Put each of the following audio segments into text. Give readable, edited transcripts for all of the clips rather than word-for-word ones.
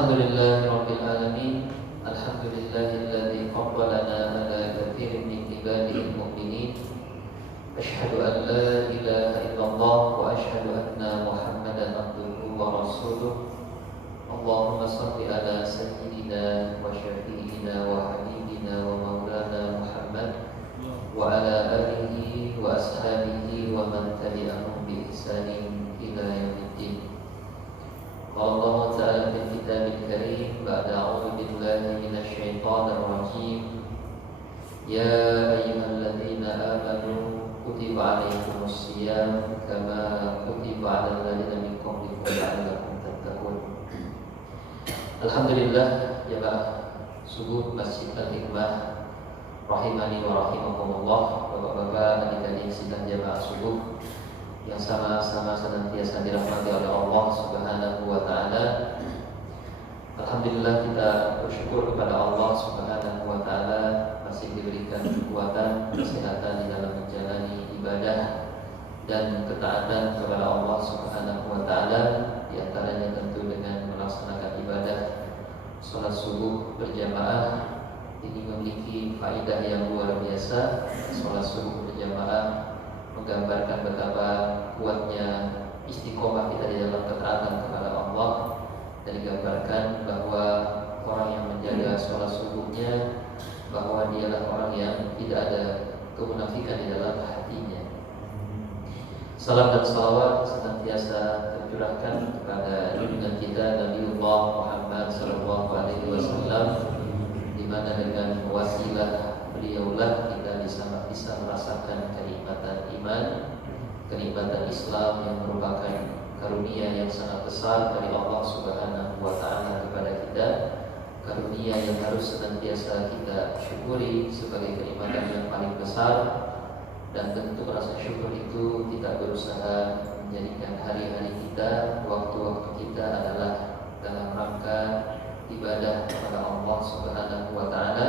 Alhamdulillahirabbil alamin. Alhamdulillahilladzi fadhalana ala katsirin min ibadihi al-mu'minin. Asyhadu an la ilaha illallah wa asyhadu anna Muhammadan abduhu wa rasuluh. Allahumma shalli ala sayyidina wa syafi'ina wa habibina wa maulana Muhammad wa ala alihi wa ashabihi wa man tabi'ahum bi ihsanin ila yaumiddin. Allah Ta'ala fil Kitabil Karim ba'da a'udzu billahi minasy syaithanir rajim. Ya ayyuhalladzina amanu kutiba 'alaikumus shiyam kama kutiba 'alal ladzina min qablikum la'allakum tattaqun. Alhamdulillah jamaah subuh Masjid Al-Hikmah rahimani wa rahimakumullah. Bapak-bapak, adik-adik sidang jamaah subuh yang sama-sama senantiasa dirahmati oleh Allah Subhanahu wa taala. Alhamdulillah kita bersyukur kepada Allah Subhanahu wa taala masih diberikan kekuatan, kesehatan di dalam menjalani ibadah dan ketaatan kepada Allah Subhanahu wa taala, di antaranya tentu dengan melaksanakan ibadah salat subuh berjamaah. Ini memiliki faedah yang luar biasa. Salat subuh berjamaah menggambarkan betapa kuatnya istiqomah kita di dalam ketaatan kepada Allah, dan digambarkan bahwa orang yang menjaga sholat subuhnya bahwa dialah orang yang tidak ada kemunafikan di dalam hatinya. Salam dan salawat senantiasa tercurahkan kepada junjungan kita Nabiullah Muhammad SAW, di mana dengan wasilah beliaulah kita bisa merasakan kenikmatan iman, kenikmatan Islam yang merupakan karunia yang sangat besar dari Allah Subhanahu wa taala kepada kita, karunia yang harus senantiasa kita syukuri sebagai kenikmatan yang paling besar. Dan tentu rasa syukur itu kita berusaha menjadikan hari-hari kita, waktu-waktu kita adalah dalam rangka ibadah kepada Allah Subhanahu wa taala.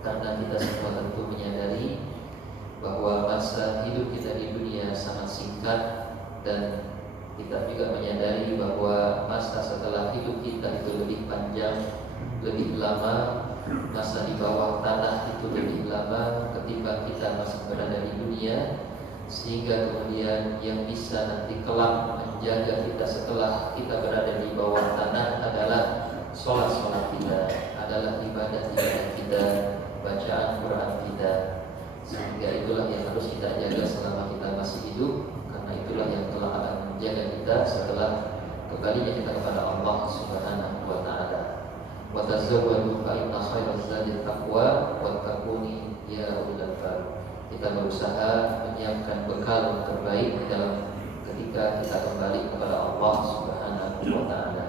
Karena kita semua tentu menyadari bahwa masa hidup kita di dunia sangat singkat, dan kita juga menyadari bahwa masa setelah hidup kita itu lebih panjang, lebih lama. Masa di bawah tanah itu lebih lama ketimbang kita masih berada di dunia, sehingga kemudian yang bisa nanti kelak menjaga kita setelah kita berada di bawah tanah adalah sholat-sholat kita, adalah ibadah-ibadah kita, bacaan Quran kita. Sehingga itulah yang harus kita jaga selama kita masih hidup, karena itulah yang telah akan menjaga kita setelah kembalinya kita kepada Allah Subhanahu wa taala. Wa tazawwadu fa inna khairaz zadi taqwa wattaquni ya ulul albab. Kita berusaha menyiapkan bekal terbaik dalam ketika kita kembali kepada Allah Subhanahu wa taala.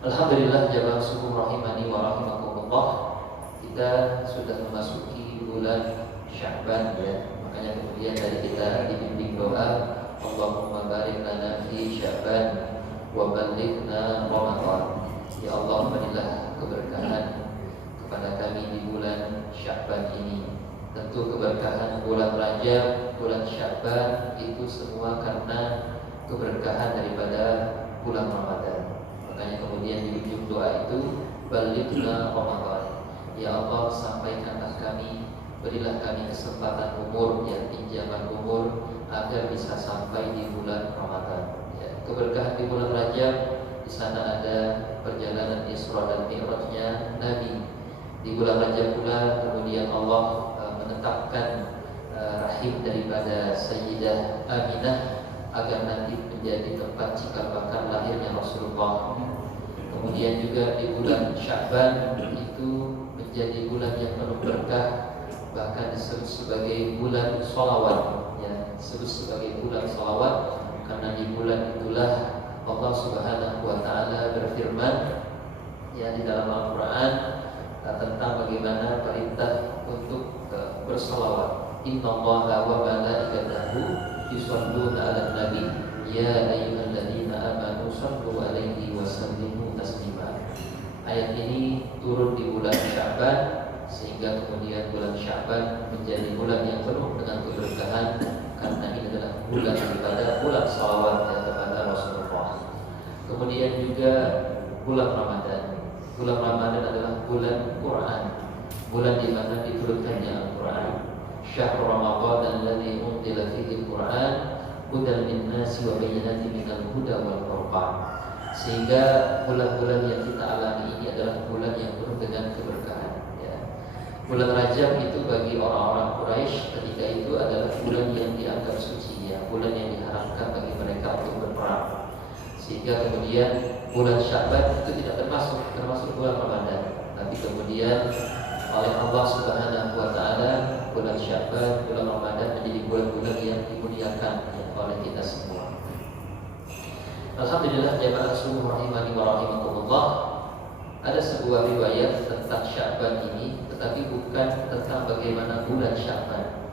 Alhamdulillah jamaah subuh rahimani wa rahimakumullah. Kita sudah memasuki bulan Sya'ban, ya. Makanya kemudian dari kita dibimbing doa, Allahumma barik lana fi Sya'ban wa ballighna Ramadan. Ya Allah, berilah keberkahan kepada kami di bulan Sya'ban ini. Tentu keberkahan bulan Rajab, bulan Sya'ban itu semua karena keberkahan daripada bulan Ramadan. Makanya kemudian di ujung doa itu ballighna Ramadan. Ya Allah, sampaikanlah kami, berilah kami kesempatan umur, ya, pinjaman umur agar bisa sampai di bulan Ramadan. Ya, keberkahan di bulan Rajab, di sana ada perjalanan Isra dan Mi'rajnya Nabi. Di bulan Rajab pula kemudian Allah menetapkan rahim daripada Sayyidah Aminah agar nanti menjadi tempat cikal bakal lahirnya Rasulullah. Kemudian juga di bulan Sya'ban itu menjadi bulan yang penuh berkah, bahkan disebut sebagai bulan sholawat, ya, disebut sebagai bulan sholawat karena di bulan itulah Allah Subhanahu wa taala berfirman, ya, di dalam Al-Qur'an tentang bagaimana perintah untuk bersalawat. Innallaha wa malaikatahu yusholluna 'alan nabi ya ayyuhalladzina amanu shallu 'alaihi wa sallimu taslima. Ayat ini turun di bulan Sya'ban, sehingga kemudian bulan Sya'ban menjadi bulan yang penuh dengan keberkahan, karena ini adalah bulan daripada bulan salawat kepada Rasulullah. Kemudian juga bulan Ramadan. Bulan Ramadan adalah bulan Quran, bulan di mana diturunkannya Al-Quran. Syahrul Ramadan alladzi unzila fihi Al-Quran hudan lin-nasi wa bayyinatin minal huda wal furqan. Sehingga bulan-bulan yang kita alami ini adalah bulan yang penuh dengan keberkahan. Bulan Rajab itu bagi orang-orang Quraisy ketika itu adalah bulan yang dianggap suci, bulan yang diharamkan bagi mereka untuk berperang. Sehingga kemudian bulan Sya'ban itu tidak termasuk bulan Ramadan. Tapi kemudian oleh Allah Subhanahu wa taala bulan Sya'ban, bulan Ramadan menjadi bulan-bulan yang dimuliakan oleh kita semua. Alhamdulillah jamaah subuh rahimani wa rahimakumullah. Ada sebuah riwayat tentang Sya'ban ini, tetapi bukan tentang bagaimana bulan Sya'ban.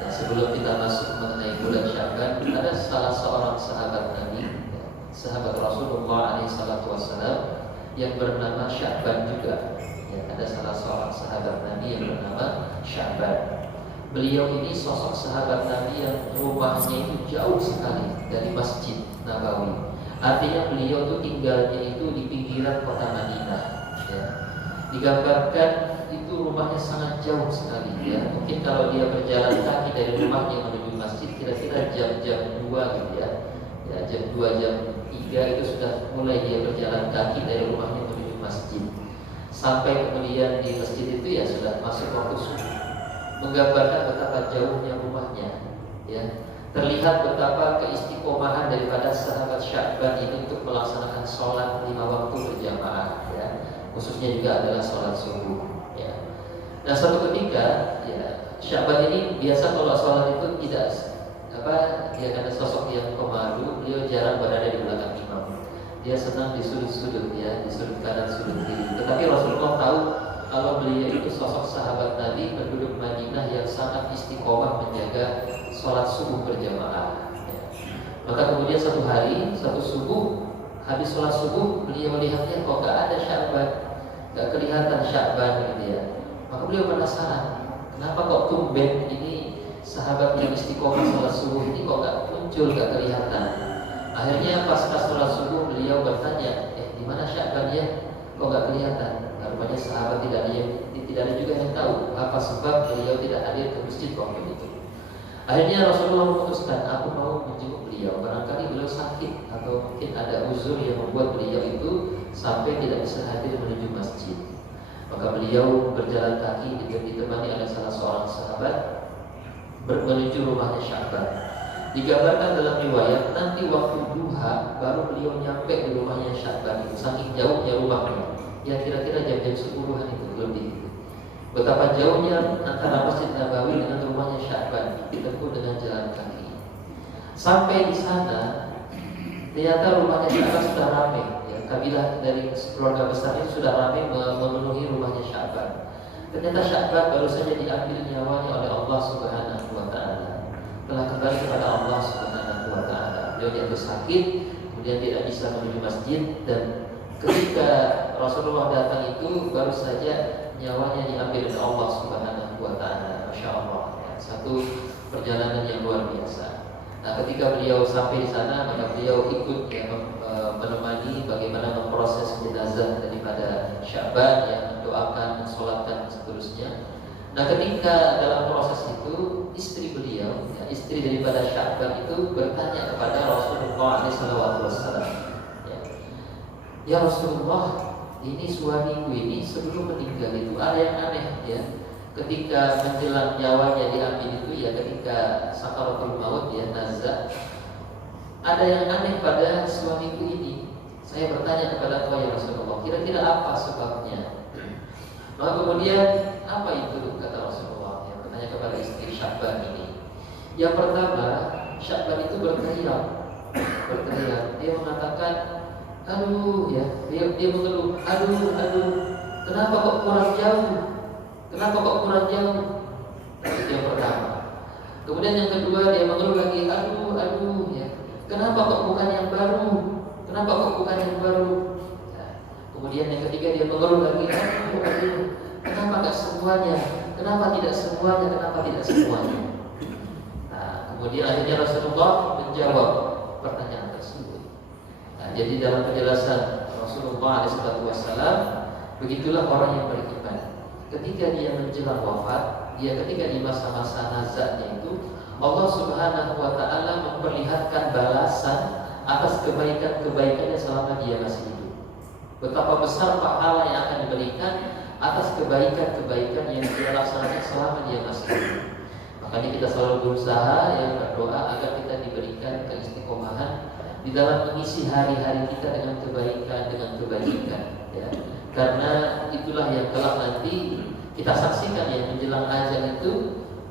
Dan sebelum kita masuk mengenai bulan Sya'ban, ada salah seorang sahabat Nabi, sahabat Rasulullah SAW yang bernama Sya'ban juga. Ada salah seorang sahabat Nabi yang bernama Sya'ban. Beliau ini sosok sahabat Nabi yang rumahnya itu jauh sekali dari Masjid Nabawi. Artinya beliau itu tinggalnya itu di pinggiran kota Madinah. Digambarkan itu rumahnya sangat jauh sekali. Mungkin kalau dia berjalan kaki dari rumahnya menuju masjid kira-kira jam 2 gitu jam 2, jam 3 itu sudah mulai dia berjalan kaki dari rumahnya menuju masjid. Sampai kemudian di masjid itu sudah masuk waktu subuh. Menggambarkan betapa jauhnya rumahnya. Terlihat betapa keistiqomahan daripada sahabat Sya'ban ini untuk melaksanakan sholat 5 waktu berjamaah, khususnya juga adalah sholat subuh. Nah suatu ketika, Sya'ban ini biasa kalau sholat itu dia ada sosok yang pemalu, beliau jarang berada di belakang imam. Dia senang di sudut-sudut, di sudut kanan, sudut kiri. Tetapi Rasulullah tahu kalau beliau itu sosok sahabat Nabi penduduk Madinah yang sangat istiqomah menjaga sholat subuh berjamaah. Maka kemudian satu hari, satu subuh, habis sholat subuh, beliau melihatnya kok gak ada Sya'ban, gak kelihatan Sya'ban gitu. Maka beliau penasaran, kenapa kok tumben ini sahabat yang istiqomah sholat subuh ini kok gak muncul, gak kelihatan. Akhirnya pas sholat subuh beliau bertanya, di mana Sya'ban kok gak kelihatan? Rupanya sahabat tidak ada juga yang tahu apa sebab beliau tidak hadir ke masjid waktu itu. Akhirnya Rasulullah memutuskan, aku mau menjenguk beliau. Barangkali beliau sakit atau mungkin ada uzur yang membuat beliau itu sampai tidak bisa hadir menuju masjid. Maka beliau berjalan kaki ditemani oleh salah seorang sahabat menuju rumahnya Sya'ban. Digambarkan dalam riwayat nanti waktu duha baru beliau nyampe di rumahnya Sya'ban itu, saking jauhnya rumahnya. Kira-kira jam-jam 10-an itu lebih. Betapa jauhnya antara Masjid Nabawi dengan rumahnya Sya'ban, ditempuh dengan jalan kaki. Sampai di sana, ternyata rumahnya Sya'ban sudah ramai. Kabilah dari keluarga besarnya sudah ramai memenuhi rumahnya Sya'ban. Ternyata Sya'ban baru saja diambil nyawanya oleh Allah Subhanahu wa taala. Telah kembali kepada Allah Subhanahu wa taala. Beliau jatuh sakit, kemudian tidak bisa menuju masjid, dan ketika Rasulullah datang itu baru saja nyawanya diambil oleh Allah Subhanahu wa taala. Masya Allah, satu perjalanan yang luar biasa. Nah, ketika beliau sampai di sana, maka beliau ikut menemani bagaimana memproses jenazah daripada Sya'ban, mendoakan, mensolatkan dan seterusnya. Nah, ketika dalam proses itu istri beliau, istri daripada Sya'ban itu bertanya kepada Rasulullah SAW, ya Rasulullah, ini suamiku ini sebelum meninggal itu ada yang aneh ketika menjelang nyawanya diambil itu ketika sakaratul maut nazar, ada yang aneh pada suamiku ini. Saya bertanya kepada kau ya Rasulullah, kira-kira apa sebabnya? Maka kemudian apa itu kata Rasulullah yang bertanya kepada istri Sya'ban ini. Yang pertama, Sya'ban itu berteriak. Dia mengatakan, aduh dia mengeluh, aduh, kenapa kok kurang jauh? Kenapa kok kurang jauh? Itu yang pertama. Kemudian yang kedua dia mengeluh lagi, aduh, kenapa kok bukan yang baru? Kenapa kok bukan yang baru? Nah, kemudian yang ketiga dia mengeluh lagi, aduh, kenapa gak semuanya? Kenapa tidak semuanya? Kenapa tidak semuanya? Nah, kemudian akhirnya Rasulullah menjawab pertanyaan tersebut. Nah, jadi dalam penjelasan Rasulullah SAW, begitulah orang yang beriman. Ketika dia menjelang wafat, ketika di masa-masa nazaknya itu, Allah Subhanahu wa Ta'ala memperlihatkan balasan atas kebaikan-kebaikannya selama dia masih hidup. Betapa besar pahala yang akan diberikan atas kebaikan-kebaikan yang dia laksanakan selama dia masih hidup. Makanya kita selalu berusaha berdoa agar kita diberikan keistiqomahan di dalam mengisi hari-hari kita dengan kebaikan, dengan kebajikan, ya. Karena itulah yang kelak nanti kita saksikan ya, menjelang ajal itu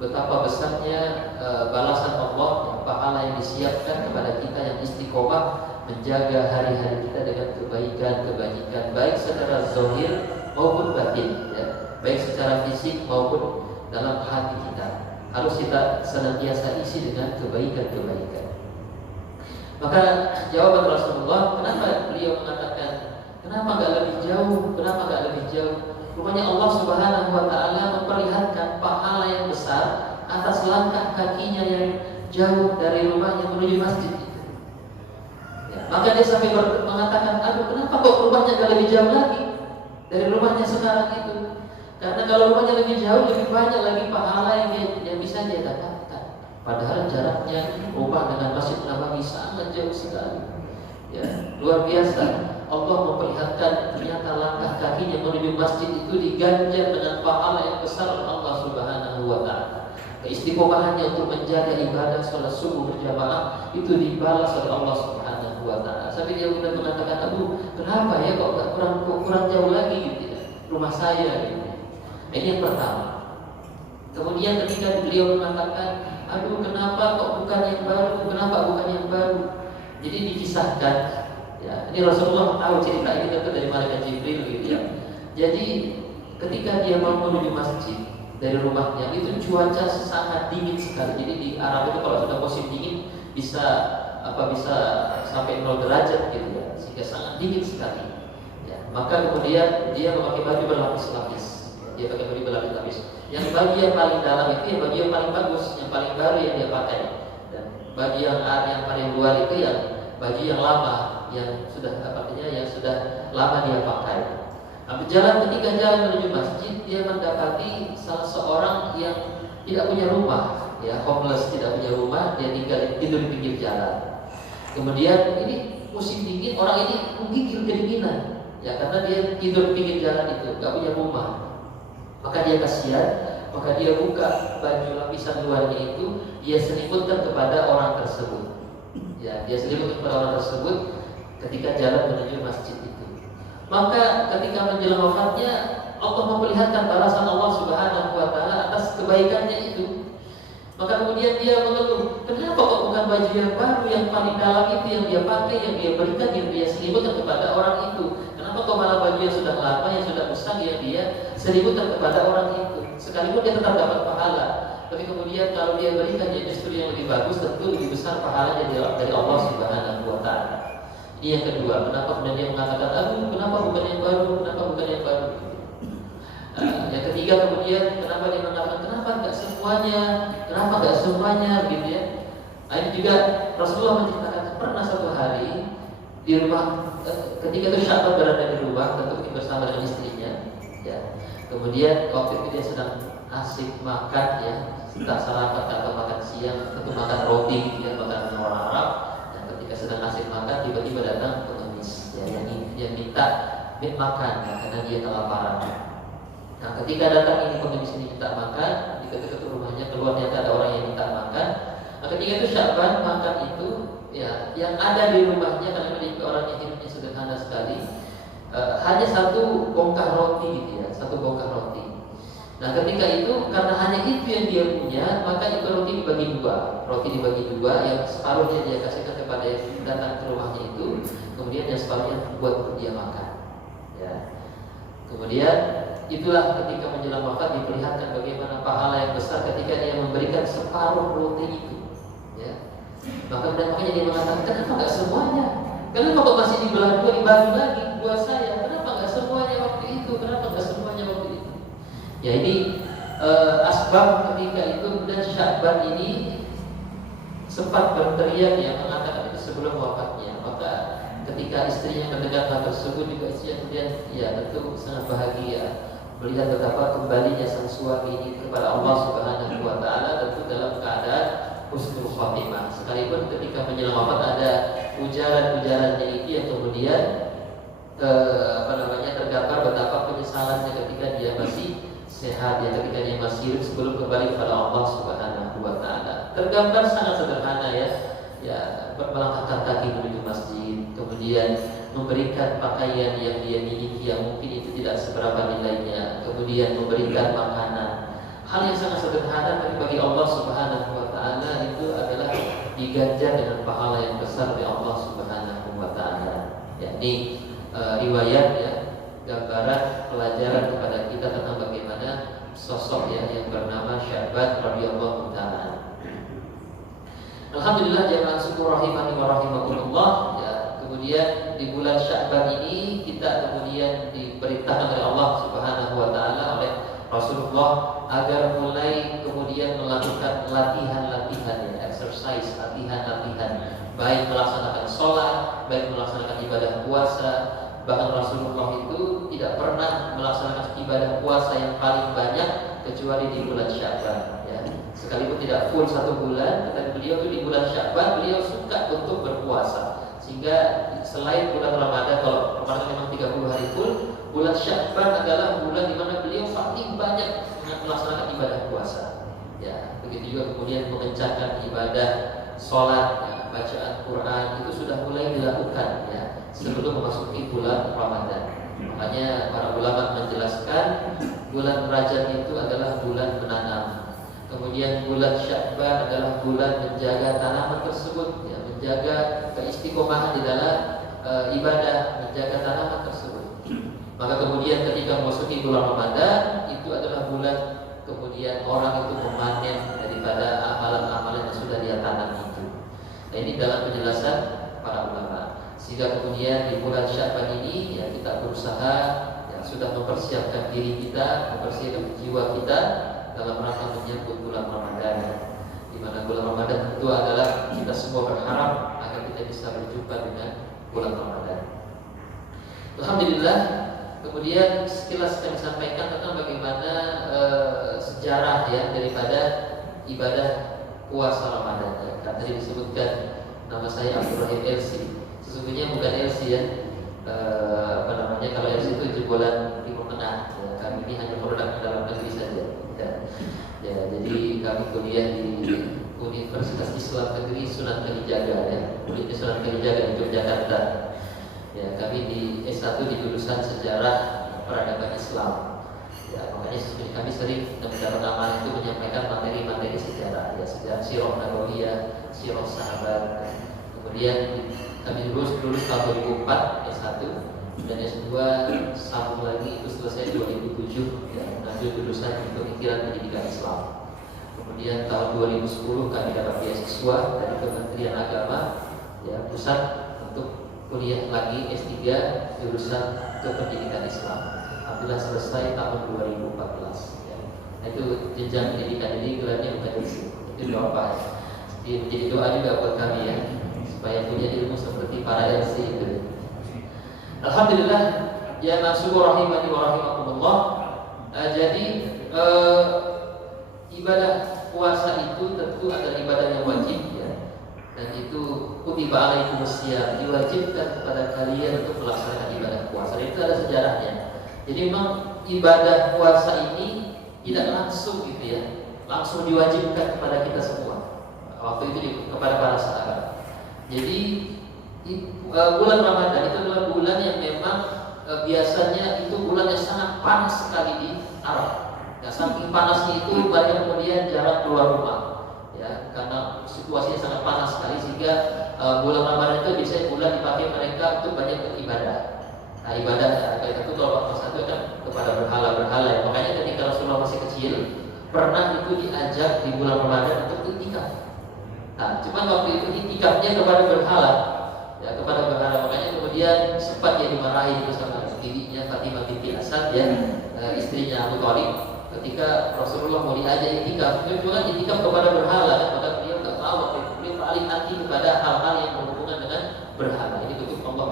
betapa besarnya balasan Allah, pahala yang disiapkan kepada kita yang istiqomah menjaga hari-hari kita dengan kebaikan, kebajikan, baik secara zahir maupun batin, ya. Baik secara fisik maupun dalam hati kita. Harus kita senantiasa isi dengan kebaikan-kebaikan. Maka jawaban Rasulullah, kenapa beliau mengatakan kenapa nggak lebih jauh? Kenapa nggak lebih jauh? Rupanya Allah Subhanahu wa Ta'ala memperlihatkan pahala yang besar atas langkah kakinya yang jauh dari rumahnya menuju masjid itu. Ya, maka dia sampai mengatakan, aduh kenapa kok rumahnya nggak lebih jauh lagi dari rumahnya sekarang itu? Karena kalau rumahnya lebih jauh, lebih banyak lagi pahala yang bisa dia dapatkan. Padahal jaraknya rumah dengan Masjid Nabawi sangat jauh sekali. Ya, luar biasa. Allah memperlihatkan ternyata langkah kakinya menuju masjid itu diganjar dengan pahala yang besar oleh Allah Subhanahu wa Ta'ala. Keistiqomahannya untuk menjaga ibadah sholat subuh berjamaah itu dibalas oleh Allah Subhanahu wa Ta'ala. Sampai dia sudah mengatakan, aduh kenapa ya kok kurang jauh lagi gitu ya rumah saya gitu. Ini yang pertama. Kemudian ketika beliau mengatakan, aduh kenapa kok bukan yang baru, kenapa bukan yang baru. Jadi dikisahkan, ya, ini Rasulullah tahu cerita ini tentu dari malaikat Jibril gitu ya. Jadi ketika dia mau menuju masjid dari rumahnya, itu cuaca sangat dingin sekali. Jadi di Arab itu kalau sudah musim dingin bisa sampai 0 derajat gitu ya, sehingga sangat dingin sekali. Ya, maka kemudian dia memakai baju berlapis-lapis. Dia pakai baju berlapis-lapis. Yang baju yang paling dalam itu yang baju yang paling bagus, yang paling baru yang dia pakai. Dan baju yang paling luar itu yang baju yang lama, yang sudah lama dia pakai. Nah, ketika jalan menuju masjid, dia mendapati salah seorang yang tidak punya rumah, ya, homeless, tidak punya rumah, dia tidur di pinggir jalan. Kemudian ini musim dingin, orang ini menggigil kedinginan, ya, karena dia tidur di pinggir jalan itu, nggak punya rumah. Maka dia kasihan, maka dia buka baju lapisan luarnya itu, dia selimutkan kepada orang tersebut. Ya, dia selimutkan kepada orang tersebut ketika jalan menuju masjid itu. Maka ketika menjelang wafatnya, Allah memperlihatkan balasan Allah Subhanahu wa Ta'ala atas kebaikannya itu. Maka kemudian dia mengeluh, kenapa kok bukan baju yang baru, yang paling dalam itu yang dia pakai, yang dia berikan, yang dia selimutkan kepada orang itu? Kenapa kok malah baju yang sudah lama, yang sudah usang, yang dia selimutkan kepada orang itu? Sekalipun dia tetap dapat pahala, tapi kemudian kalau dia berikan dia justru yang lebih bagus, tentu lebih besar pahalanya dari Allah Subhanahu wa Ta'ala. Ini yang kedua. Kenapa kemudian dia mengatakan, aduh kenapa bukan yang baru, kenapa bukan yang baru? Yang ketiga kemudian kenapa dia mengatakan, kenapa nggak semuanya, gitu ya? Nah, ini juga Rasulullah menceritakan pernah satu hari di rumah, ketika itu Sya'ban berada di rumah, tentu bersama dengan istrinya, ya. Kemudian waktu itu dia sedang asik makan, ya, entah sarapan atau makan siang, tentu makan roti, ya, makan orang Arab. Dan ketika sedang asik makan, tiba-tiba datang pengemis, ya, yang minta makan, ya, karena dia kelaparan. Nah, ketika datang ini pengemis ini minta makan, dekat-dekat rumahnya keluar ternyata ada orang yang minta makan. Nah, ketika itu Sya'ban makan itu, ya, yang ada di rumahnya karena dia orang yang hidupnya sederhana sekali, hanya satu bongkah roti, gitu ya, satu bongkah roti. Nah, ketika itu karena hanya itu yang dia punya, maka itu roti dibagi dua. Roti dibagi dua, yang separuhnya dia kasihkan kepada yang datang ke rumahnya itu, kemudian yang separuhnya buat untuk dia makan. Ya. Kemudian itulah ketika menjelang wafat diperlihatkan bagaimana pahala yang besar ketika dia memberikan separuh roti itu. Ya. Makanya dia mengatakan, kenapa nggak semuanya? Kenapa kok masih dibelah dua, dibagi lagi buat saya? Kenapa nggak semuanya waktu itu? Kenapa nggak semuanya waktu itu? Ya, ini asbab ketika itu. Kemudian Sya'ban ini sempat berteriak, ya, mengatakan itu sebelum wafatnya. Maka ketika istrinya mendengar hal tersebut juga istrinya kemudian ya tentu sangat bahagia melihat betapa kembalinya sang suami ini kepada Allah Subhanahu wa taala, tentu dalam keadaan husnul khotimah. Sekalipun ketika menjelang wafat ada ujaran-ujarannya itu yang kemudian tergambar betapa penyesalannya ketika dia masih sehat, ya ketika dia masih hidup sebelum kembali kepada Allah Subhanahu wa taala. Tergambar sangat sederhana ya melangkahkan kaki menuju masjid, kemudian memberikan pakaian yang dia miliki yang mungkin itu tidak seberapa nilainya, kemudian memberikan makanan. Hal yang sangat sederhana tapi bagi Allah Subhanahu wa taala itu adalah diganjar dengan pahala yang besar dari Allah Subhanahu wa taala. Yakni riwayat ya, gambaran pelajaran kepada kita tentang bagaimana sosok yang bernama Sya'ban radhiyallahu taala. Alhamdulillah jamaah syukur rahimani wa rahimakumullah ya. Kemudian di bulan Sya'ban ini kita kemudian diperintahkan oleh Allah Subhanahu wa taala oleh Rasulullah agar mulai kemudian melakukan latihan-latihan ya, exercise, latihan-latihan, baik melaksanakan sholat, baik melaksanakan ibadah puasa. Bahkan Rasulullah itu tidak pernah melaksanakan ibadah puasa yang paling banyak kecuali di bulan Sya'ban ya. Sekalipun tidak full 1 bulan, tetapi beliau itu di bulan Sya'ban beliau suka untuk berpuasa. Sehingga selain bulan Ramadan, kalau Ramadan memang 30 hari full, bulan Sya'ban adalah bulan di mana beliau paling banyak melaksanakan ibadah puasa. Ya, begitu juga kemudian mengencangkan ibadah sholat, ya, bacaan Quran itu sudah mulai dilakukan ya sebelum memasuki bulan Ramadan. Makanya para ulama menjelaskan bulan Rajab itu adalah bulan menanam. Kemudian bulan Sya'ban adalah bulan menjaga tanaman tersebut ya, menjaga keistiqomahan di dalam ibadah, menjaga tanaman tersebut. Maka kemudian ketika memasuki bulan Ramadan itu adalah bulan kemudian orang itu memanen daripada amalan-amalan yang sudah dia tanam itu. Nah, ini dalam penjelasan para ulama. Sehingga kemudian di bulan Sya'ban ini ya kita berusaha ya sudah mempersiapkan diri kita, mempersiapkan jiwa kita dalam rangka menyambut bulan Ramadan. Di mana bulan Ramadan tentu adalah kita semua berharap agar kita bisa berjumpa dengan bulan Ramadan. Alhamdulillah. Kemudian sekilas kami sampaikan tentang bagaimana sejarah ya daripada ibadah puasa Ramadan. Ya. Tadi disebutkan nama saya Abdul Rahim LC. Sesungguhnya bukan LC ya. Kalau LC itu jebolan Timur Tengah. Ya, kami ini hanya produk dalam negeri saja. Ya, jadi kami kuliah di Universitas Islam Negeri Sunan Kalijaga ya. Kuliah Sunan Kalijaga di Yogyakarta. Ya, kami di S1 di jurusan Sejarah Peradaban Islam. Ya, makanya kami sering mendapat amanah itu menyampaikan materi-materi sejarah, ya sejarah sirah nabawiyah, sirah sahabat. Kemudian kami lulus tahun 2004 S1 dan S2 sambung lagi itu selesai 2007 ya, mengambil jurusan Pemikiran Pendidikan Islam. Kemudian tahun 2010 kami dapat beasiswa dari Kementerian Agama ya pusat untuk kuliah lagi S3 jurusan Kependidikan Islam. Alhamdulillah selesai tahun 2014 ya. Nah, itu jenjang pendidikan, jadi gelarnya bukan itu doa ya. Jadi menjadi doa juga buat kami ya supaya punya ilmu seperti para LC itu. Alhamdulillah ya syukur rahimani wa rahimakumullah. Jadi ibadah puasa itu tentu adalah ibadah yang wajib ya. Dan itu kutiba alaikumusiyam, diwajibkan kepada kalian untuk melaksanakan ibadah puasa. Dan itu ada sejarahnya. Jadi memang ibadah puasa ini tidak langsung gitu ya, langsung diwajibkan kepada kita semua. Waktu itu kepada para sahabat. Jadi bulan Ramadan itu adalah bulan yang memang biasanya itu bulan yang sangat panas sekali di Arab. Ya, saking panasnya itu banyak kemudian jarang keluar rumah. Ya, karena situasinya sangat panas sekali sehingga bulan Ramadan itu biasanya bulan dipakai mereka untuk banyak beribadah. Nah, ibadah itu kalau waktu satu kan kepada berhala-berhala ya. Makanya ketika Rasulullah masih kecil pernah itu diajak di bulan Ramadan untuk iktikaf. Nah, cuma waktu itu iktikafnya kepada berhala, ya kepada berhala. Makanya kemudian sempat dia dimarahi itu sama istrinya Fatimah binti Asad ya, istrinya Abu Thalib. Ketika Rasulullah mau diajak iktikaf, dia bilang iktikaf kepada berhala, maka beliau tak mau. Beliau paling anti kepada hal-hal yang berhubungan dengan berhala. Ini betul Allah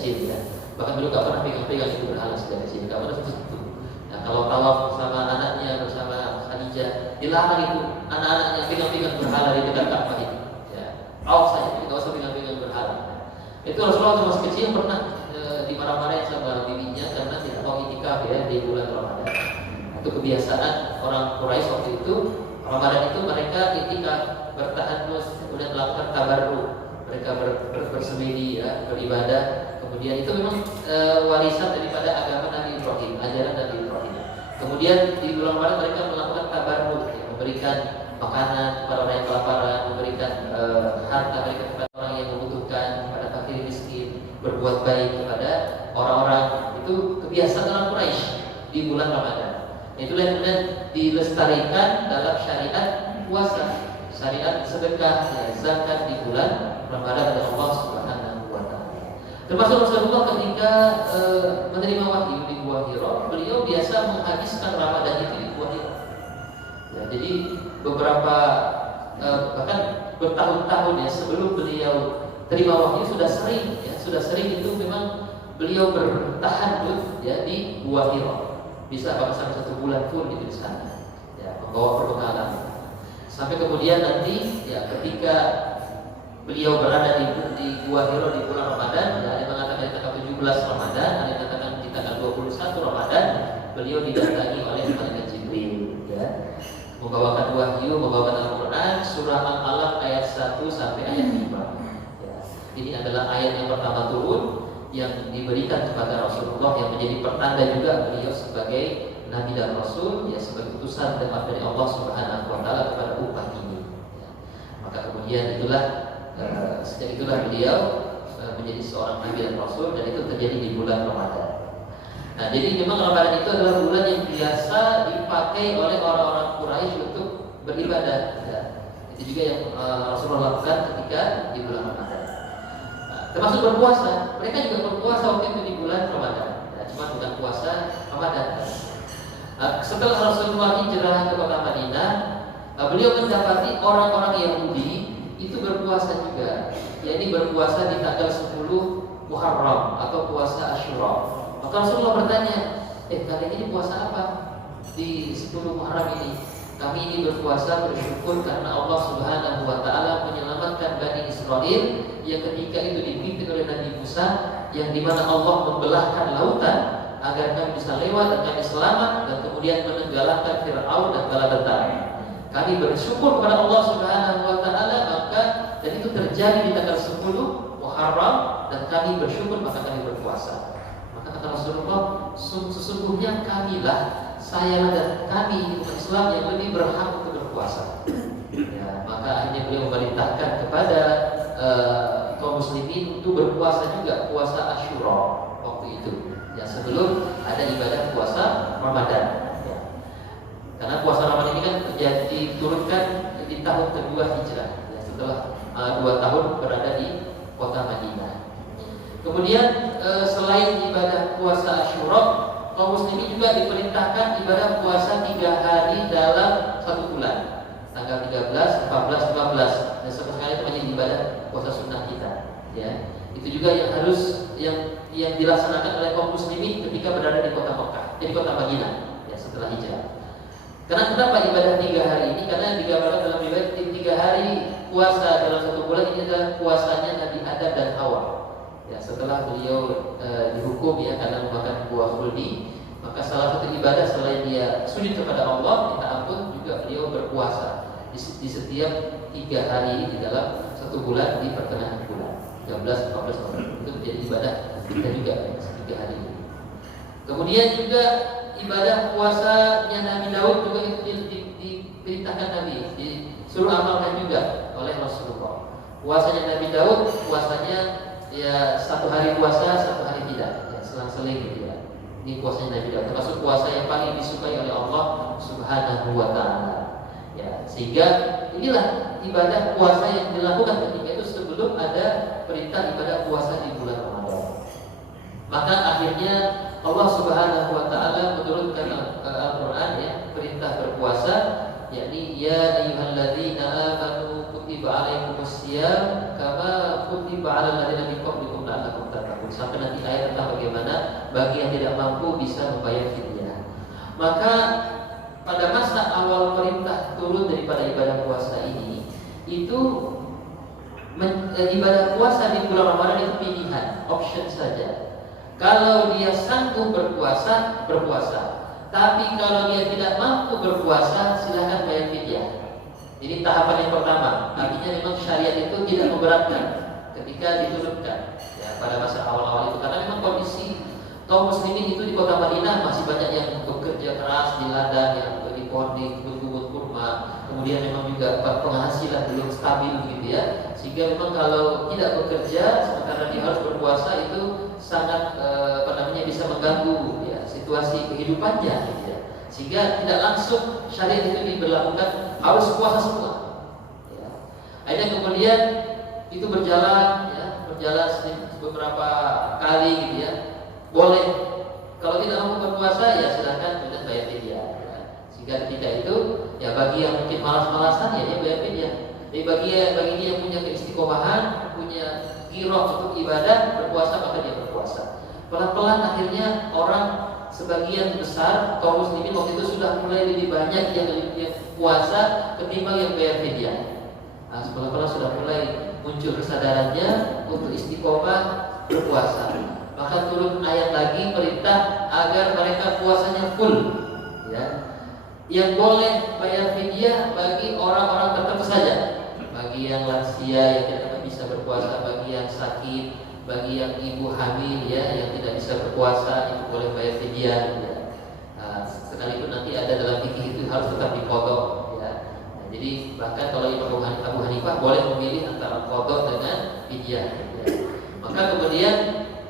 kecil ya. Bahkan dulu nggak pernah pegang-pegang itu berhala sejak kecil, nggak pernah sentuh. Nah kalau tawaf bersama anaknya bersama Khadijah, dilarang itu anak-anaknya pegang-pegang berhala di dekat Ka'bah itu. Ya, tawaf saja, nggak usah pegang-pegang berhala. Itu Rasulullah waktu masih kecil pernah dimarah-marahin sama bibinya karena tidak mau itikaf ya di bulan Ramadan. Itu kebiasaan orang Quraisy waktu itu. Ramadan itu mereka itikaf, bertahan terus, kemudian melakukan tabarruk. Mereka bersemedi ya, beribadah. Kemudian itu memang warisan daripada agama Nabi Ibrahim, ajaran Nabi Ibrahim. Kemudian di bulan Ramadan mereka melakukan tabarruk, ya, memberikan makanan kepada orang yang kelaparan, memberikan harta mereka kepada orang yang membutuhkan, kepada fakir miskin, berbuat baik kepada orang-orang. Itu kebiasaan orang Quraisy di bulan Ramadan. Itulah yang kemudian dilestarikan dalam syariat puasa, syariat sedekah, ya, zakat di bulan Ramadan oleh Allah Subhanahu wa taala. Termasuk Rasulullah ketika menerima wahyu di Gua Hira, beliau biasa menghabiskan Ramadan itu di Gua Hira. Ya, jadi beberapa bahkan bertahun-tahun ya sebelum beliau terima wahyu sudah sering itu memang beliau bertahajud ya di Gua Hira. Bisa bahkan 1 bulan pun di sana, ya, membawa perbekalan. Sampai kemudian nanti, ya, ketika beliau berada di Gua Hira di bulan Ramadan, ya, ada yang mengatakan di tanggal 17 Ramadan, ada yang mengatakan di tanggal 21 Ramadan, beliau didatangi oleh malaikat Jibril, ya, membawakan wahyu, membawakan Al-Quran, surah Al-Alaq ayat 1 sampai ayat 5. Ya, ini adalah ayat yang pertama turun, yang diberikan kepada Rasulullah, yang menjadi pertanda juga beliau sebagai Nabi dan Rasul, ya, sebagai utusan dari Allah Subhanahu wa taala kepada umat ini. Ya. Maka kemudian sejak itulah beliau menjadi seorang Nabi dan Rasul, dan itu terjadi di bulan Ramadan. Nah, jadi memang Ramadan itu adalah bulan yang biasa dipakai oleh orang-orang Quraisy untuk beribadah. Ya. Itu juga yang Rasulullah lakukan ketika di bulan Ramadan. Termasuk berpuasa, mereka juga berpuasa waktu itu di bulan Ramadan. Ya, cuma bukan puasa Ramadan. Setelah Rasulullah hijrah ke kota Madinah, beliau mendapati orang-orang Yahudi itu berpuasa juga. Yakni berpuasa di tanggal 10 Muharram atau puasa Asyura. Maka Rasulullah bertanya, kalian ini puasa apa di 10 Muharram ini? Kami ini berpuasa bersyukur karena Allah Subhanahu wa taala menyelamatkan Bani Israel yang ketika itu dipimpin oleh Nabi Musa, yang dimana Allah membelahkan lautan agar kami bisa lewat dan kami selamat, dan kemudian menenggelamkan Fir'aun dan bala tentara. Kami bersyukur kepada Allah Subhanahu wa taala, maka dan itu terjadi di tanggal 10 Muharram dan kami bersyukur maka kami berpuasa. Maka kata Rasulullah, sesungguhnya kamilah, saya dan kami umat Islam yang lebih berhak untuk berpuasa. Ya, maka akhirnya beliau memerintahkan kepada kaum muslimin untuk berpuasa juga, puasa Asyura waktu itu. Ya, sebelum ada ibadah puasa Ramadan. Ya. Karena puasa Ramadan ini kan diturunkan di tahun kedua Hijrah, ya, setelah 2 tahun berada di kota Madinah. Kemudian selain ibadah puasa Asyura, kaum muslimin juga diperintahkan ibadah puasa 3 hari dalam 1 bulan, tanggal 13, 14, 15. Dan sama sekali itu menjadi ibadah puasa sunnah kita. Ya, itu juga yang harus yang dilaksanakan oleh kaum muslimin ketika berada di kota Mekah, di kota Madinah, ya, setelah hijrah. Karena kenapa ibadah 3 hari ini? Karena digambarkan dalam riwayat 3 hari puasa dalam 1 bulan ini adalah puasanya Nabi Adam dan Hawa. Ya, setelah beliau dihukum ya karena memakan buah khuldi, maka salah satu ibadah selain dia sujud kepada Allah, minta ampun, juga beliau berpuasa di setiap 3 hari di dalam 1 bulan di pertengahan bulan 13, 14, 15. Itu menjadi ibadah kita juga ya, 3 hari ini. Kemudian juga ibadah puasanya Nabi Daud juga itu diperintahkan Nabi, disuruh amalkan juga oleh Rasulullah. Puasanya Nabi Daud, puasanya ya 1 hari puasa, 1 hari tidak, ya, selang-seling gitu ya. Ini puasanya Nabi Daud, termasuk puasa yang paling disukai oleh Allah Subhanahu wa taala. Ya, sehingga inilah ibadah puasa yang dilakukan ketika itu sebelum ada perintah ibadah puasa di bulan Ramadan. Maka akhirnya Allah Subhanahu wa taala menurunkan Al-Qur'an ya, perintah berpuasa, yakni ya ayyuhalladzina amanu kutiba alaikumus syiyam kama kutiba alal ladzina min qablikum la'allakum tattaqun, sampai nanti ayat tentang bagaimana bagi yang tidak mampu bisa membayar fidyah. Maka pada masa awal perintah turun daripada ibadah puasa ini, itu ibadah puasa di bulan Ramadan itu pilihan, option saja. Kalau dia sanggup berpuasa, berpuasa. Tapi kalau dia tidak mampu berpuasa, silahkan bayar fidyah. Ini tahapan yang pertama. Artinya memang syariat itu tidak memberatkan ketika diturunkan ya, pada masa awal-awal itu, karena memang kondisi kaum muslimin itu di kota Madinah masih banyak yang bekerja keras di ladang, yang di pohon, di kebun-kebun kurma. Kemudian memang juga penghasilan belum stabil gitu ya. Sehingga memang kalau tidak bekerja sementara dia harus berpuasa itu sangat bisa mengganggu ya situasi kehidupannya gitu ya. Sehingga tidak langsung syariat itu diberlakukan harus puasa semua. Ya. Akhirnya kemudian itu berjalan beberapa kali gitu ya. Boleh kalau tidak mampu berpuasa ya silakan kemudian bayar fidyah. Ya. Sehingga ketika itu ya bagi yang mungkin malas-malasan ya dia bayar fidyah. Jadi bagi dia yang punya keistiqomahan, punya giroh untuk ibadah berpuasa, maka dia berpuasa. Pelan-pelan akhirnya orang sebagian besar kaum muslimin waktu itu sudah mulai lebih banyak yang puasa ketimbang yang bayar fidyah. Nah, pelan-pelan sudah mulai muncul kesadarannya untuk istiqomah berpuasa. Maka turun ayat lagi perintah agar mereka puasanya full. Ya. Yang boleh bayar fidyah bagi orang-orang tertentu saja. Bagi yang lansia yang tidak bisa berpuasa, bagi yang sakit, bagi yang ibu hamil ya yang tidak bisa berpuasa itu boleh bayar fidyah ya. Nah, sekalipun nanti ada dalam fikih itu harus tetap diqadha ya. Nah, jadi bahkan kalau Abu Hanifah boleh memilih antara qadha dengan fidyah ya. Maka kemudian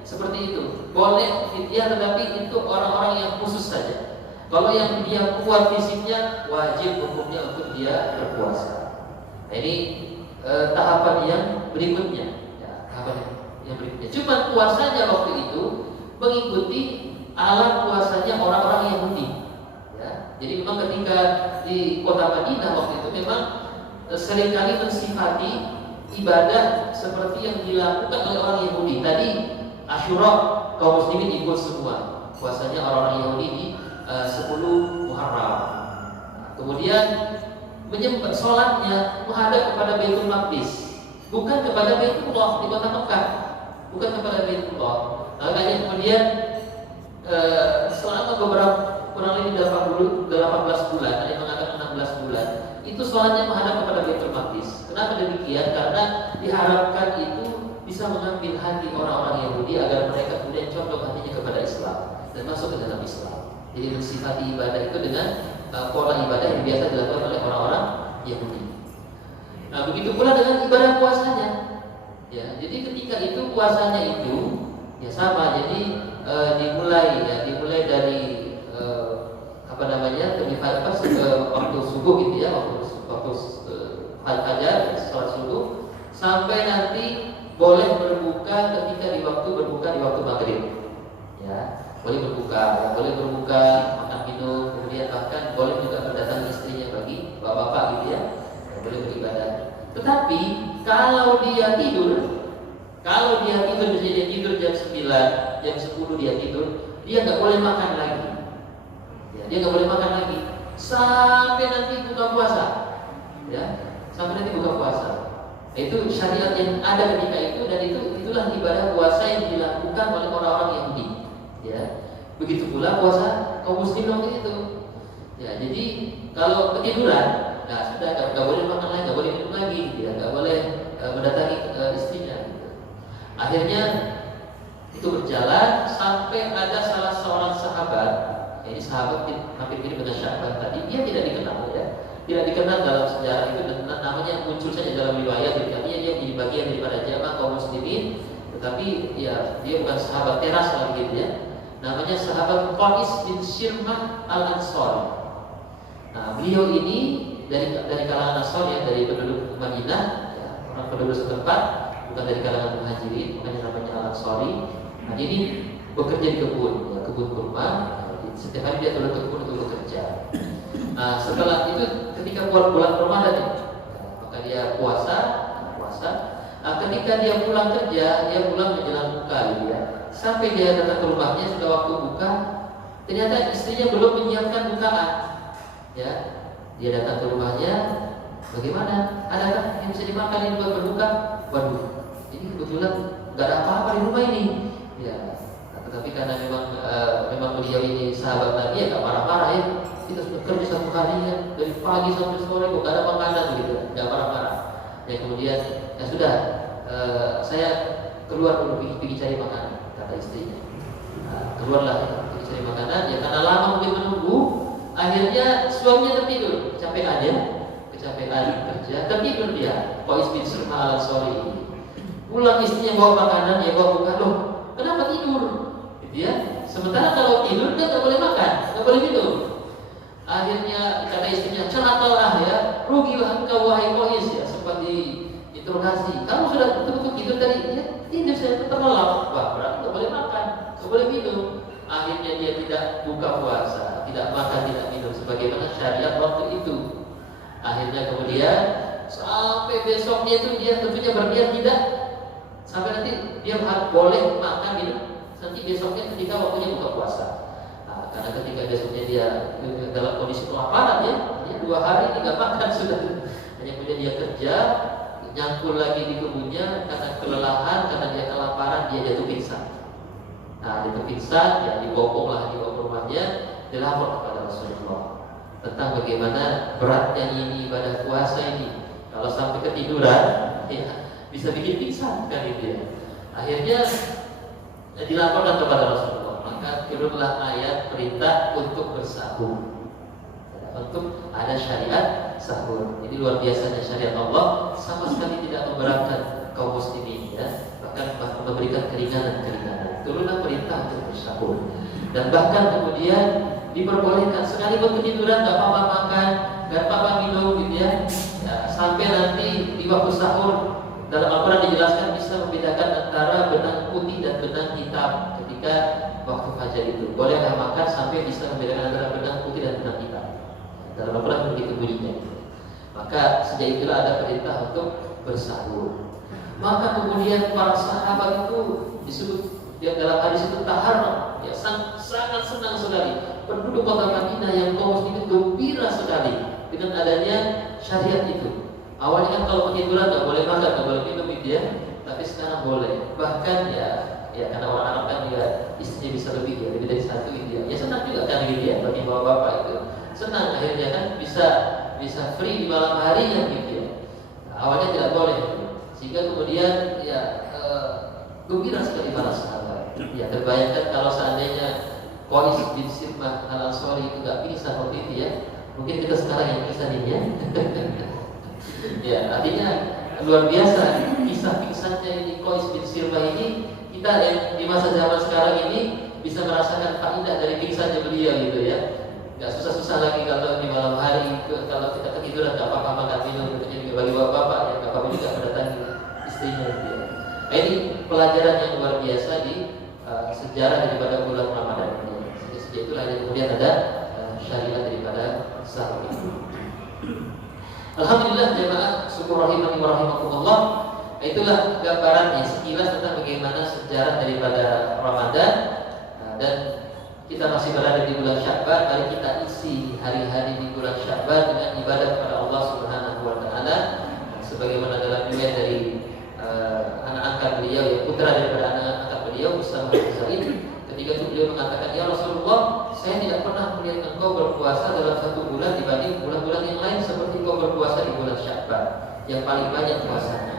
seperti itu boleh fidyah, tetapi itu orang-orang yang khusus saja. Kalau yang dia kuat fisiknya wajib hukumnya untuk dia berpuasa. Nah, ini tahapan yang berikutnya ya, yang berikutnya. Cuma puasanya waktu itu mengikuti alam puasanya orang-orang Yahudi. Ya. Jadi memang ketika di kota Madinah waktu itu memang seringkali mensifati ibadah seperti yang dilakukan oleh orang Yahudi. Tadi Asyura kaum muslimin ikut semua puasanya orang-orang Yahudi di 10 Muharram. Nah, kemudian menyembah sholatnya menghadap kepada Baitul Maqdis, bukan kepada Baitullah di kota Mekah, bukan kepada Baitullah. Makanya kemudian selama beberapa kurang lebih 18 bulan, ada yang mengatakan 16 bulan, itu sholatnya menghadap kepada Baitul Maqdis. Kenapa demikian? Karena diharapkan itu bisa mengambil hati orang-orang Yahudi agar mereka kemudian condong hatinya kepada Islam dan masuk ke dalam Islam. Jadi mensifati ibadah itu dengan pola ibadah yang biasa dilakukan oleh orang-orang Yahudi. Nah, begitu pula dengan ibadah puasanya. Ya, jadi ketika itu puasanya itu ya sama. Jadi dimulai dari waktu subuh gitu ya, waktu fajar salat subuh sampai nanti boleh berbuka ketika di waktu maghrib. Ya. Boleh berbuka, makan minum, kemudian bahkan boleh juga berdatangan istrinya bagi bapak-bapak gitu ya, boleh beribadah. Tetapi kalau dia tidur misalnya dia tidur jam 9, jam 10 dia tidur, dia nggak boleh makan lagi. Ya, dia nggak boleh makan lagi sampai nanti buka puasa. Ya, sampai nanti buka puasa. Itu syariat yang ada ketika itu, dan itulah ibadah puasa yang dilakukan oleh orang-orang Yahudi. Ya, begitu pula puasa kaum muslim waktu itu. Ya, jadi kalau ketiduran, nah sudah nggak boleh makan lagi, nggak boleh minum lagi, ya, nggak boleh mendatangi istrinya. Gitu. Akhirnya itu berjalan sampai ada salah seorang sahabat, ini sahabat hampir mirip dengan Sya'ban tadi, dia tidak dikenal ya, tidak dikenal dalam sejarah itu, dan namanya muncul saja dalam riwayat. Artinya dia menjadi bagian daripada jamaah kaum muslimin, tetapi ya dia bukan sahabat teras lagi gitu ya. Namanya sahabat Qais bin Shirmah al-Ansari. Nah, beliau ini dari kalangan Ansar ya, dari penduduk Madinah, ya, orang penduduk setempat, bukan dari kalangan Muhajirin, makanya namanya al-Ansari. Nah, ini bekerja di kebun, ya, kebun kurma. Setiap hari dia turun ke kebun untuk bekerja. Nah, setelah itu ketika bulan Ramadan ya, maka dia puasa. Ketika dia pulang kerja, dia pulang menjelang buka gitu ya. Sampai dia datang ke rumahnya sudah waktu buka, ternyata istrinya belum menyiapkan bukaan. Ya, dia datang ke rumahnya, bagaimana? Adakah yang bisa dimakan ini buat berbuka? Waduh, ini kebetulan nggak ada apa-apa di rumah ini. Ya, tetapi karena memang beliau ini sahabat Nabi, ya nggak marah-marah ya. Kita sudah kerja satu hari ya, dari pagi sampai sore kok nggak ada makanan gitu, nggak marah-marah. Ya kemudian ya sudah, saya keluar dulu pergi cari makanan, kata istrinya. Keluarlah pergi cari makanan. Ya karena lama mungkin menunggu, akhirnya suaminya tertidur, kecapean kerja, tertidur dia. Qais bin Sirma al-Ansari ini. Pulang istrinya bawa makanan, ya bawa buka, loh kenapa tidur? Gitu ya. Sementara kalau tidur dia nggak boleh makan, nggak boleh minum. Akhirnya kata istrinya, celakalah ya, rugilah engkau wahai Qais ya, sempat diinterogasi. Kamu sudah betul-betul tidur tadi? Ya, tidur saya terlelap. Wah, berarti nggak boleh makan, nggak boleh minum. Akhirnya dia tidak buka puasa, tidak makan, tidak minum, sebagaimana syariat waktu itu. Akhirnya kemudian sampai besoknya itu dia tentunya berniat tidak, sampai nanti dia boleh makan minum nanti besoknya ketika waktunya buka puasa. Karena ketika besoknya dia dalam kondisi kelaparan ya, dia 2 hari tidak makan sudah. Hanya kemudian dia kerja, nyangkul lagi di kebunnya karena kelelahan, karena dia kelaparan, dia jatuh pingsan. Jatuh pingsan, ya dibawa ke rumahnya, dilapor kepada Rasulullah tentang bagaimana beratnya ini ibadah puasa ini. Kalau sampai ketiduran, ya bisa bikin pingsan kan dia. Akhirnya dilaporkan kepada Rasulullah. Maka turunlah ayat perintah untuk bersahur. Untuk ada syariat sahur. Jadi luar biasanya syariat Allah, sama sekali tidak memberatkan kaum muslimin ya. Bahkan memberikan keringanan. Turunlah perintah untuk bersahur. Dan bahkan kemudian diperbolehkan sekalipun ketiduran nggak apa-apa makan, nggak apa-apa minum gitu ya. Sampai nanti di waktu sahur dalam Al-Quran dijelaskan bisa membedakan antara benang putih dan benang hitam ketika waktu fajar itu. Bolehkah makan sampai bisa membedakan antara benang putih dan benang hitam? Dalam Al-Quran begitu bunyinya. Maka sejak itulah ada perintah untuk bersahur. Maka kemudian para sahabat itu disebut dalam hadis itu taharram, ya sangat senang sekali. Penduduk kota Madinah yang kaum muslimin gembira sekali dengan adanya syariat itu. Awalnya kan kalau ketiduran nggak boleh makan, nggak boleh minum dia, tapi sekarang boleh. Bahkan ya karena orang Arab kan dia istrinya bisa lebih dari satu dia. Ya senang juga kan gitu ya, bagi bapak-bapak itu senang akhirnya kan bisa free di malam hari ya gitu ya. Awalnya tidak boleh, sehingga kemudian gembira sekali para sahabat. Ya terbayangkan kalau seandainya Qais bin Sirma al-Ansari itu nggak bisa seperti itu ya, mungkin kita sekarang yang bisa nih ya. Ya artinya luar biasa kisah pingsannya ini Qais bin Sirma ini. Kita yang di masa zaman sekarang ini bisa merasakan faedah dari pingsannya beliau gitu ya. Gak susah-susah lagi kalau di malam hari kalau kita ketiduran gak apa-apa makan minum gitu. Jadi bagi bapak-bapak ya gak apa-apa juga mendatangi istrinya gitu ya. Nah, ini pelajaran yang luar biasa di sejarah daripada bulan Ramadan ini. Sejak itulah kemudian ada syariat daripada sahur itu. Alhamdulillah jemaah syukur rahimani wa rahimakumullah. Itulah gambarannya sekilas tentang bagaimana sejarah daripada Ramadan. Dan kita masih berada di bulan Sya'ban. Mari kita isi hari-hari di bulan Sya'ban dengan ibadah kepada Allah Subhanahu wa taala. Sebagaimana dalam riwayat dari anak angkat beliau, ya putra daripada anak angkat beliau Usama bin Zaid, ketika itu beliau mengatakan, "Ya Rasulullah, saya tidak pernah melihat engkau berpuasa dalam satu bulan dibanding bulan-bulan yang lain seperti engkau berpuasa di bulan Sya'ban yang paling banyak puasanya."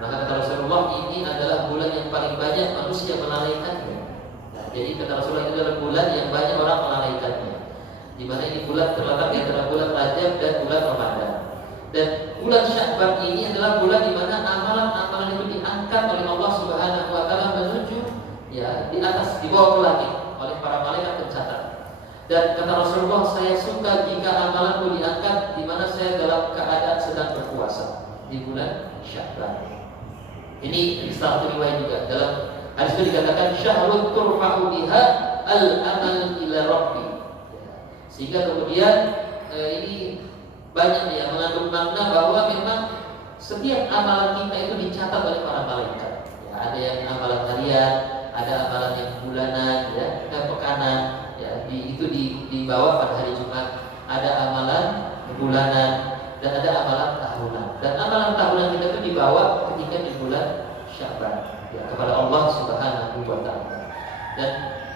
Maka kata Rasulullah, ini adalah bulan yang paling banyak manusia melalaikannya. Nah, jadi kata Rasulullah, itu adalah bulan yang banyak orang melalaikannya. Di mana ini bulan terletak di antara bulan Rajab dan bulan Ramadan. Dan bulan Sya'ban ini adalah bulan di mana amalan-amalan itu diangkat oleh Allah Subhanahu wa taala menuju ya di atas, dibawa ke langit oleh para malaikat pencatat. Dan kata Rasulullah, saya suka jika amalanku diangkat di mana saya dalam keadaan sedang berpuasa di bulan Sya'ban. Ini satu riwayat juga dalam hadis itu dikatakan syahrul turfa'u biha al-amal ila rabbi. Sehingga kemudian ini banyak ya mengandung makna bahwa memang setiap amalan kita itu dicatat oleh para malaikat. Ya, ada yang amalan harian, ada amalan yang bulanan, ya, dan pekanan. Ya, itu dibawa pada hari Jumat. Ada amalan bulanan dan ada amalan tahunan. Dan amalan tahunan kita itu dibawa ketika di bulan Sya'ban, ya, kepada Allah Subhanahu wa Ta'ala. Dan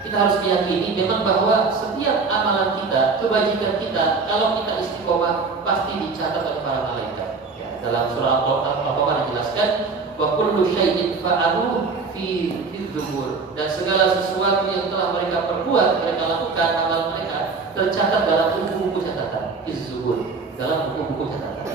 kita harus meyakini memang bahwa setiap amalan kita, kebajikan kita, kalau kita istiqomah pasti dicatat oleh para malaikat. Ya, dalam surah Al-Qamar dijelaskan, wa kullu syai'in fa'aluhu fi dzubur, dan segala sesuatu yang telah mereka perbuat, mereka lakukan, amal mereka tercatat dalam buku-buku catatan, dzubur, dalam buku-buku catatan.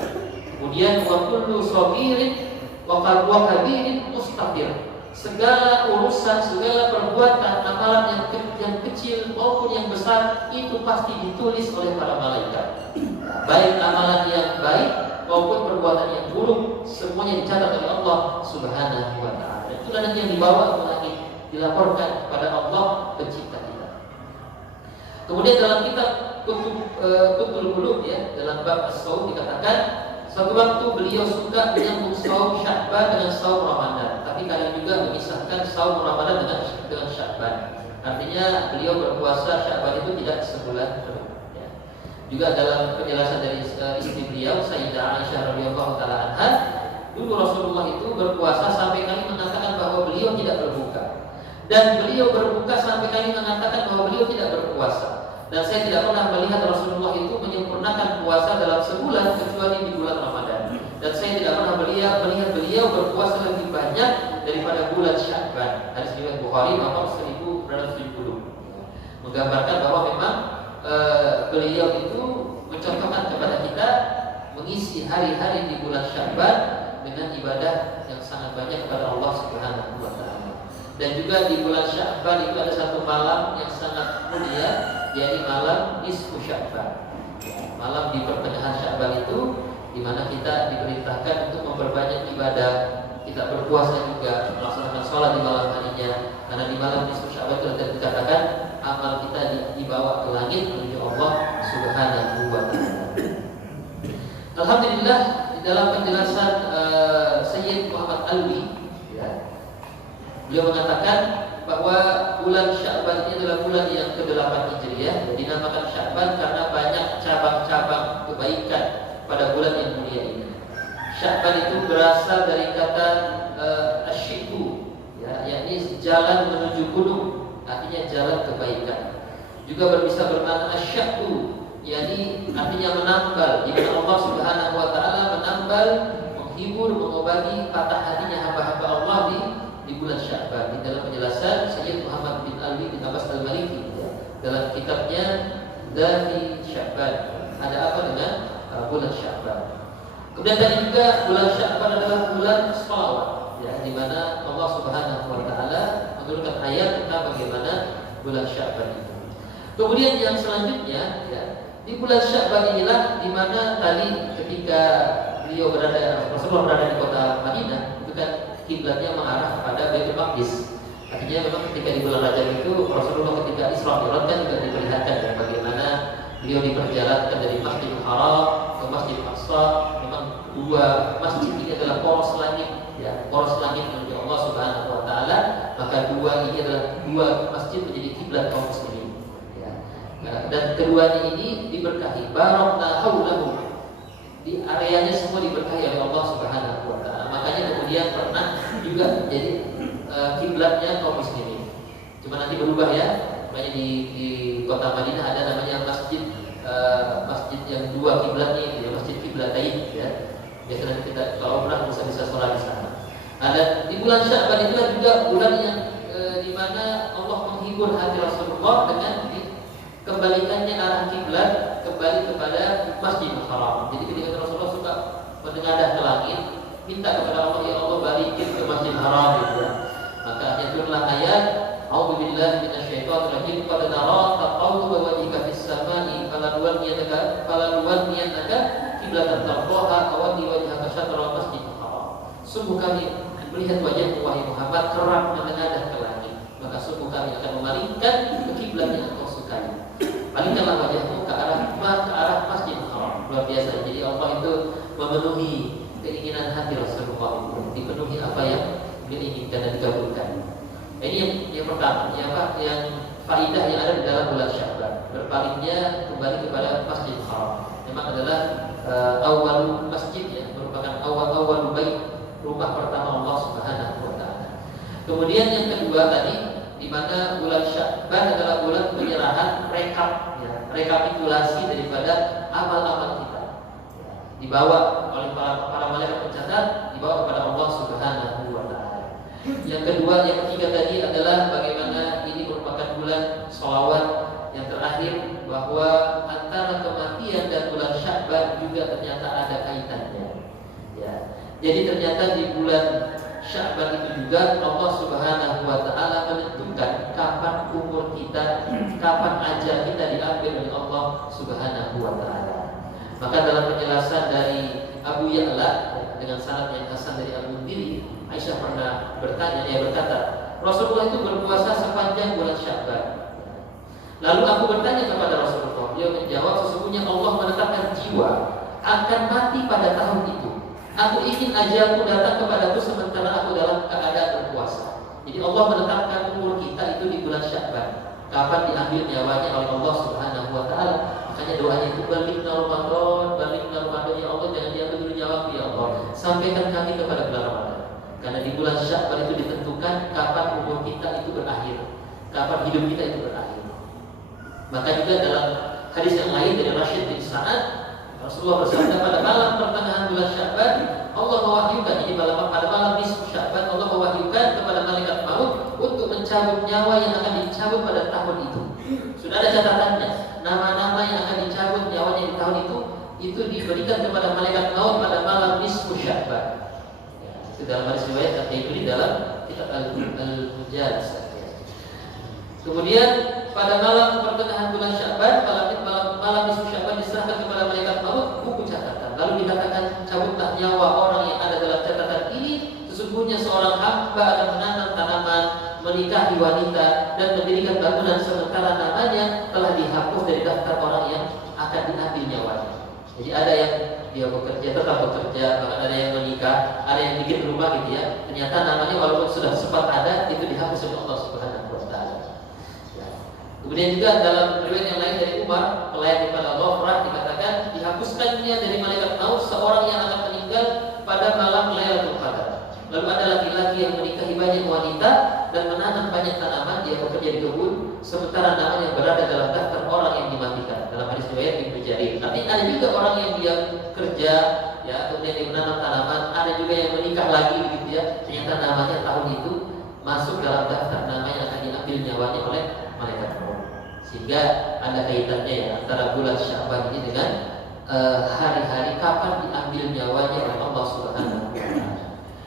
Kemudian wa kullu shagirin wa kabirin mustaqir, segala urusan, segala perbuatan, amalan yang kecil maupun yang besar itu pasti ditulis oleh para malaikat. Baik amalan yang baik maupun perbuatan yang buruk, semuanya dicatat oleh Allah Subhanahu wa Ta'ala. Itulah nanti yang dibawa ke langit, dilaporkan kepada Allah pencipta kita. Kemudian dalam kitab Qutbul Qulub, ya, dalam bab as-shaum dikatakan, suatu waktu beliau suka menyambung saum Sya'ban dengan saum Ramadan, tapi kadang juga memisahkan saum Ramadan dengan Sya'ban. Artinya beliau berpuasa Sya'ban itu tidak sebulan penuh. Ya. Juga dalam penjelasan dari istri beliau, Sayyidah Aisyah radhiyallahu taala anha, dulu Rasulullah itu berpuasa sampai kali mengatakan bahwa beliau tidak berbuka, dan beliau berbuka sampai kali mengatakan bahwa beliau tidak berpuasa. Dan saya tidak pernah melihat Rasulullah itu menyempurnakan puasa dalam sebulan kecuali di bulan Ramadan. Dan saya tidak pernah melihat beliau berpuasa lebih banyak daripada bulan Sya'ban. Hadis riwayat Bukhari nomor 1270. Menggambarkan bahwa memang beliau itu mencontohkan kepada kita mengisi hari-hari di bulan Sya'ban dengan ibadah yang sangat banyak kepada Allah Subhanahu wa Ta'ala. Dan juga di bulan Sya'ban itu ada satu malam yang sangat mulia, yaitu malam nisfu Sya'ban. Malam di pertengahan Sya'ban itu di mana kita diperintahkan untuk memperbanyak ibadah. Kita berpuasa juga, melaksanakan sholat di malam harinya. Karena di malam nisfu Sya'ban itu dikatakan amal kita dibawa ke langit menuju Allah Subhanahu wa Ta'ala. Alhamdulillah, di dalam penjelasan Sayyid Muhammad Alwi, ya, beliau mengatakan bahwa bulan Sya'ban ini adalah bulan yang ke-8 Hijriah, dinamakan Sya'ban karena banyak cabang-cabang kebaikan pada bulan yang mulia ini. Sya'ban itu berasal dari kata asyiku, ya, yakni jalan menuju gunung, artinya jalan kebaikan. Juga bisa bermakna asyaku, yakni artinya menambal, di mana Allah Subhanahu wa Ta'ala menambal, menghibur, mengobati patah hatinya hamba-hamba Allah di bulan Sya'ban. Di dalam penjelasan Sayyid Muhammad bin Ali bin Abbas al-Maliki, ya, dalam kitabnya Dari Sya'ban, ada apa dengan bulan Sya'ban. Kemudian tadi juga bulan Sya'ban adalah bulan sholawat, ya, di mana Allah Subhanahu wa Ta'ala menurunkan ayat tentang bagaimana bulan Sya'ban itu. Kemudian yang selanjutnya, ya, di bulan Sya'ban inilah di mana tadi ketika Rasulullah berada di kota Madinah, itu kan kiblatnya mengarah kepada Baitul Maqdis. Artinya memang ketika di bulan Rajab itu Rasulullah ketika Isra Mi'raj kan juga diperlihatkan, ya, bagaimana beliau diperjalankan dari Masjidil Haram ke Masjidil Aqsa. Memang dua masjid ini adalah poros langit, ya, poros langit menuju Allah Subhanahu wa Ta'ala. Maka dua ini adalah dua masjid menjadi kiblat kaum muslimin, ya. Dan keduanya ini diberkahi, barakna haulahu, di areanya semua diberkahi oleh Allah Subhanahu wa Ta'ala. Makanya kemudian pernah juga menjadi kiblatnya kaum muslimin. Cuma nanti berubah, ya. Makanya di kota Madinah ada namanya masjid yang dua kiblatnya, ya, Masjid Qiblatain, ya. Biasanya kita kalau pernah bisa sholat di sana. Dan di bulan Sya'ban itulah juga bulan yang di mana Allah menghibur hati Rasulullah dengan dikembalikannya arah kiblat kembali kepada Masjidil Haram. Jadi ketika Rasulullah suka menengadah ke langit, minta kepada Allah, ya Allah balikin ke Masjidil Haram, gitu, ya. Maka turunlah ayat A'udzubillahi minasyaitonir rajim, qad nara taqalluba wajhika fis samai falanuwalliyannaka qiblatan tardaha awalli wajhaka syatral masjidil haram. Sungguh kami melihat wajahmu wahai Muhammad kerap menengadah ke langit, maka sungguh kami akan memalingkan ke kiblat yang engkau sukai. Palingkanlah wajahmu ke arah Masjidil Haram. Luar biasa. Jadi Allah itu memenuhi keinginan hati apa yang beliau inginkan dan dikabulkan. Ini yang pertama, yang faidah yang ada di dalam bulan Sya'ban. Berpalingnya kembali kepada Masjidil Haram. Memang adalah awal masjid, ya, merupakan awal bait, rumah pertama Allah Subhanahu wa taala. Kemudian yang kedua tadi, di mana bulan Sya'ban adalah bulan penyerahan rekapitulasi daripada amal-amal kita. Dibawa oleh para malaikat pencatat, dibawa kepada Allah Subhanahu wa taala. Yang kedua, yang ketiga tadi adalah bagaimana ini merupakan bulan sholawat yang terakhir, bahwa antara kematian dan bulan Sya'ban juga ternyata ada kaitannya. Ya. Jadi ternyata di bulan Sya'ban itu juga Allah Subhanahu wa taala menentukan kapan umur kita, kapan ajal kita diambil oleh Allah Subhanahu wa taala. Maka dalam penjelasan dari Abu Ya'la dengan sanad yang hasan dari Al-Mundiri, Aisyah pernah berkata, Rasulullah itu berpuasa sepanjang bulan Sya'ban. Lalu aku bertanya kepada Rasulullah, beliau menjawab, sesungguhnya Allah menetapkan jiwa akan mati pada tahun itu. Aku ingin ajalku datang kepadaku sementara aku dalam keadaan berpuasa. Jadi Allah menetapkan umur kita itu di bulan Sya'ban, kapan diambil nyawanya oleh Allah Subhanahu wa taala. Makanya doanya itu balikna Ramadan, ya Allah, jangan diambil dulu nyawaku ya Allah. Sampaikan kami kepada bulan Ramadan. Karena di bulan Sya'ban itu ditentukan kapan umur kita itu berakhir, kapan hidup kita itu berakhir. Maka juga dalam hadis yang lain dari Rashid bin Sa'ad, Rasulullah bersabda, pada malam pertengahan bulan Sya'ban Allah mewahyukan, ini pada malam nisfu Sya'ban Allah mewahyukan kepada malaikat maut untuk mencabut nyawa yang akan dicabut pada tahun itu. Sudah ada catatannya, nama-nama yang akan dicabut nyawanya di tahun itu diberikan kepada malaikat maut pada malam nisfu Sya'ban. Ya, itu dalam hadis riwayat yang itu di dalam kitab Al-Mujalis. Kemudian pada malam pertengahan bulan Sya'ban, malam nisfu Sya'ban diserahkan kepada malaikat maut buku catatan. Lalu dikatakan, cabutlah nyawa orang yang ada dalam catatan ini. Sesungguhnya seorang hamba akan menanam tanaman, menikahi wanita, dan mendirikan bangunan sementara namanya telah dihapus dari daftar orang yang akan diambil nyawanya. Jadi ada yang dia bekerja, tetap bekerja, bahkan ada yang menikah, ada yang bikin rumah gitu ya. Ternyata namanya walaupun sudah sempat ada, itu dihapus oleh Allah Subhanahu wa taala. Kemudian juga dalam riwayat yang lain dari Umar, pelayan kepada Ghafrah, dikatakan dihapuskannya dari malaikat maut seorang yang akan meninggal pada malam Lailatul Qadar. Lalu ada laki-laki yang menikahi banyak wanita dan menanam banyak tanaman, dia bekerja di kebun, sementara namanya berada dalam daftar orang yang dimatikan. Dalam hadis riwayat Ibnu Jarir. Tapi ada juga orang yang dia kerja, ya, kemudian dia menanam tanaman, ada juga yang menikah lagi, gitu ya. Ternyata namanya tahun itu masuk dalam daftar nama yang akan diambil nyawanya oleh malaikat maut. Sehingga ada kaitannya ya antara bulan Sya'ban ini dengan hari-hari kapan diambil nyawanya oleh Allah Subhanahu wa taala.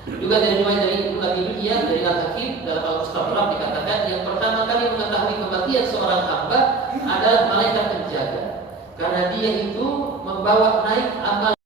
Juga dari riwayat dari Ibnu Abi Dunya dari Al-Hakim dalam Al-Mustadrak dikatakan, yang pertama kali mengetahui kematian seorang hamba adalah malaikat penjaga, karena dia itu membawa naik amal